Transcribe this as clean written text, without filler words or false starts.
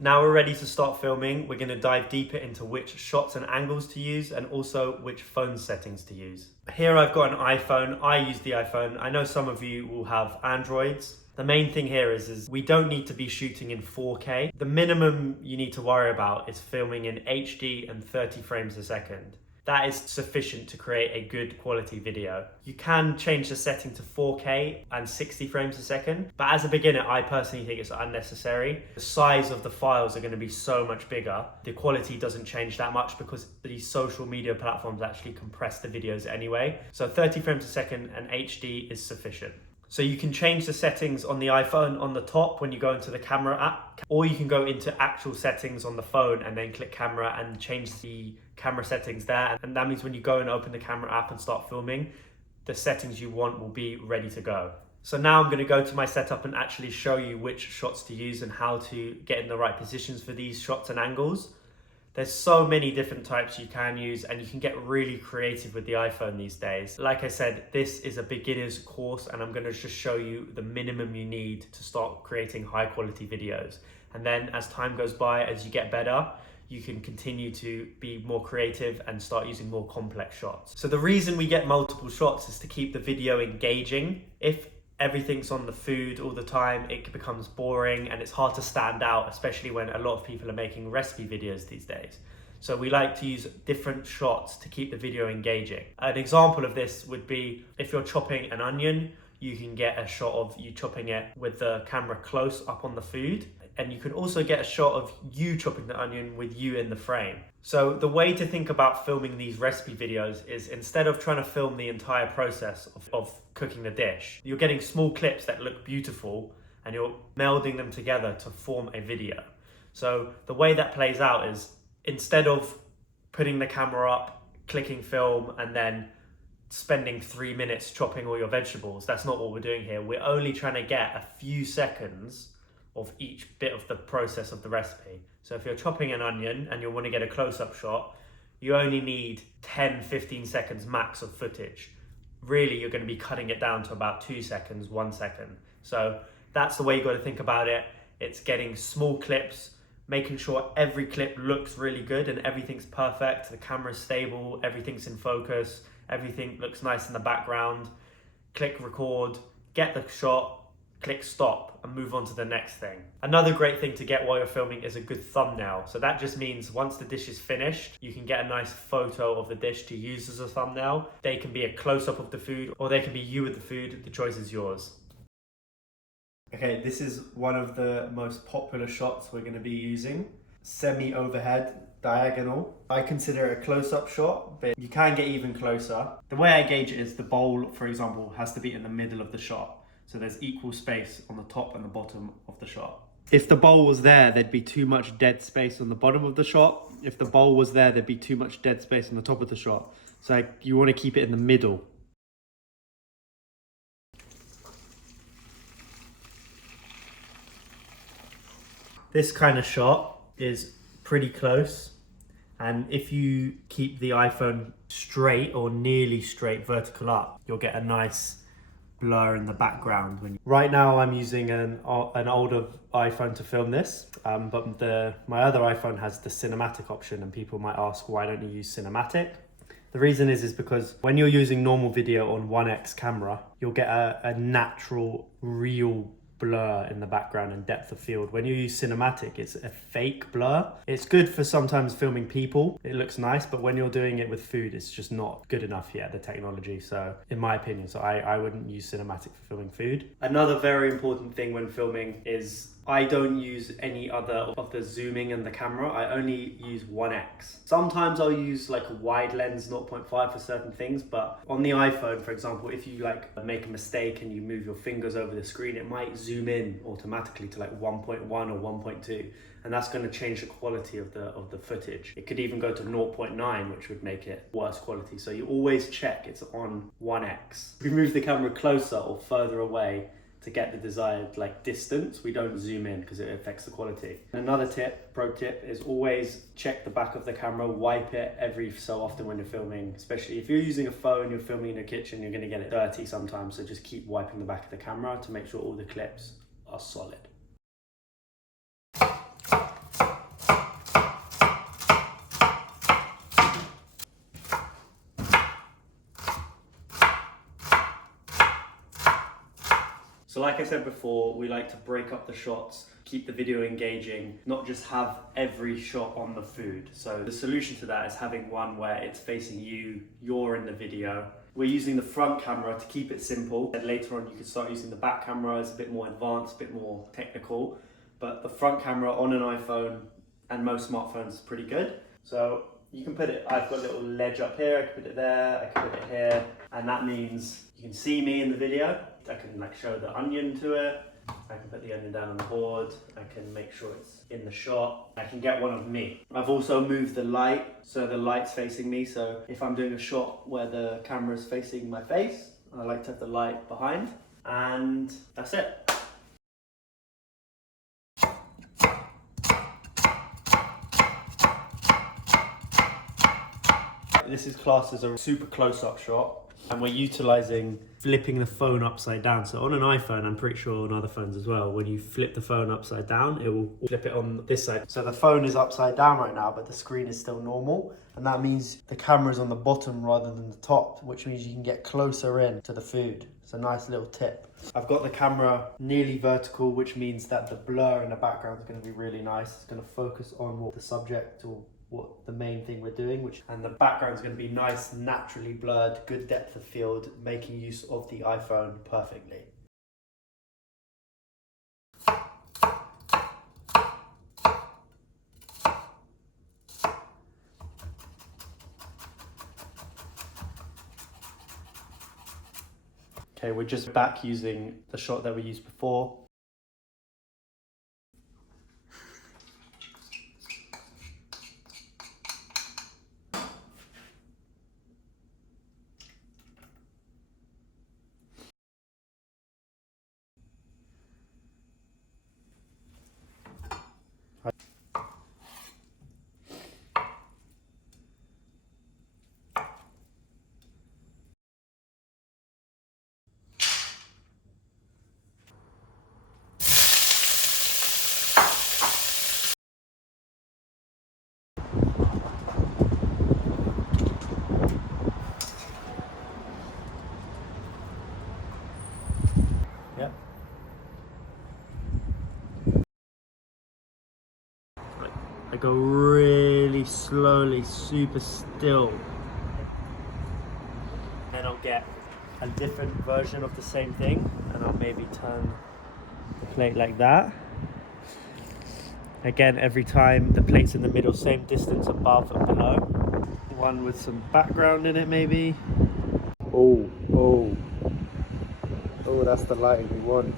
Now we're ready to start filming. We're going to dive deeper into which shots and angles to use and also which phone settings to use. Here I've got an iPhone. I use the iPhone. I know some of you will have Androids. The main thing here is we don't need to be shooting in 4K. The minimum you need to worry about is filming in HD and 30 frames a second. That is sufficient to create a good quality video. You can change the setting to 4K and 60 frames a second, but as a beginner, I personally think it's unnecessary. The size of the files are going to be so much bigger. The quality doesn't change that much because these social media platforms actually compress the videos anyway. So 30 frames a second and HD is sufficient. So you can change the settings on the iPhone on the top when you go into the camera app, or you can go into actual settings on the phone and then click camera and change the camera settings there. And that means when you go and open the camera app and start filming, the settings you want will be ready to go. So now I'm going to go to my setup and actually show you which shots to use and how to get in the right positions for these shots and angles. There's so many different types you can use and you can get really creative with the iPhone these days. Like I said, this is a beginner's course and I'm going to just show you the minimum you need to start creating high quality videos. And then as time goes by, as you get better, you can continue to be more creative and start using more complex shots. So the reason we get multiple shots is to keep the video engaging. If everything's on the food all the time, it becomes boring and it's hard to stand out, especially when a lot of people are making recipe videos these days. So we like to use different shots to keep the video engaging. An example of this would be if you're chopping an onion, you can get a shot of you chopping it with the camera close up on the food. And you can also get a shot of you chopping the onion with you in the frame. So the way to think about filming these recipe videos is instead of trying to film the entire process of cooking the dish, you're getting small clips that look beautiful and you're melding them together to form a video. So the way that plays out is instead of putting the camera up, clicking film, and then spending 3 minutes chopping all your vegetables, that's not what we're doing here. We're only trying to get a few seconds of each bit of the process of the recipe. So if you're chopping an onion and you want to get a close-up shot, you only need 10-15 seconds max of footage. Really, you're going to be cutting it down to about 2 seconds, 1 second. So that's the way you got to think about it. It's getting small clips, making sure every clip looks really good and everything's perfect. The camera's stable, everything's in focus, everything looks nice in the background. Click record, get the shot, click stop and move on to the next thing. Another great thing to get while you're filming is a good thumbnail. So that just means once the dish is finished, you can get a nice photo of the dish to use as a thumbnail. They can be a close-up of the food or they can be you with the food. The choice is yours. Okay, this is one of the most popular shots we're going to be using. Semi-overhead, diagonal. I consider it a close-up shot, but you can get even closer. The way I gauge it is the bowl, for example, has to be in the middle of the shot. So there's equal space on the top and the bottom of the shot. If the bowl was there, there'd be too much dead space on the bottom of the shot. If the bowl was there, there'd be too much dead space on the top of the shot. So you want to keep it in the middle. This kind of shot is pretty close. And if you keep the iPhone straight or nearly straight vertical up, you'll get a nice blur in the background. Right now I'm using an older iPhone to film this, but my other iPhone has the cinematic option and people might ask, why don't you use cinematic? The reason is because when you're using normal video on 1x camera, you'll get a natural, real blur in the background and depth of field. When you use cinematic, it's a fake blur. It's good for sometimes filming people. It looks nice, but when you're doing it with food, it's just not good enough yet, the technology. So in my opinion, I wouldn't use cinematic for filming food. Another very important thing when filming is I don't use any other of the zooming in the camera. I only use 1x. Sometimes I'll use like a wide lens 0.5 for certain things, but on the iPhone, for example, if you like make a mistake and you move your fingers over the screen, it might zoom in automatically to like 1.1 or 1.2, and that's going to change the quality of the footage. It could even go to 0.9, which would make it worse quality. So you always check it's on 1x. We move the camera closer or further away to get the desired like distance. We don't zoom in because it affects the quality. Another pro tip is always check the back of the camera, wipe it every so often when you're filming, especially if you're using a phone, you're filming in your kitchen, you're going to get it dirty sometimes, so just keep wiping the back of the camera to make sure all the clips are solid. like I said before, we like to break up the shots, keep the video engaging, not just have every shot on the food. So the solution to that is having one where it's facing you, you're in the video. We're using the front camera to keep it simple. And later on you can start using the back camera. It's a bit more advanced, a bit more technical. But the front camera on an iPhone and most smartphones is pretty good. So you can put it, I've got a little ledge up here, I can put it there, I can put it here. And that means you can see me in the video. I can like show the onion to it. I can put the onion down on the board. I can make sure it's in the shot. I can get one of me. I've also moved the light so the light's facing me. So if I'm doing a shot where the camera is facing my face, I like to have the light behind. And that's it. This is classed as a super close-up shot. And we're utilizing flipping the phone upside down. So on an iPhone, I'm pretty sure on other phones as well, when you flip the phone upside down, it will flip it on this side. So the phone is upside down right now, but the screen is still normal. And that means the camera is on the bottom rather than the top, which means you can get closer in to the food. It's a nice little tip. I've got the camera nearly vertical, which means that the blur in the background is going to be really nice. It's going to focus on what the subject or what the main thing we're doing, and the background is going to be nice, naturally blurred, good depth of field, making use of the iPhone perfectly. Okay, we're just back using the shot that we used before. Yep. I go really slowly, super still. Then I'll get a different version of the same thing, and I'll maybe turn the plate like that. Again, every time the plate's in the middle, same distance above and below. One with some background in it maybe. Oh, that's the lighting we want.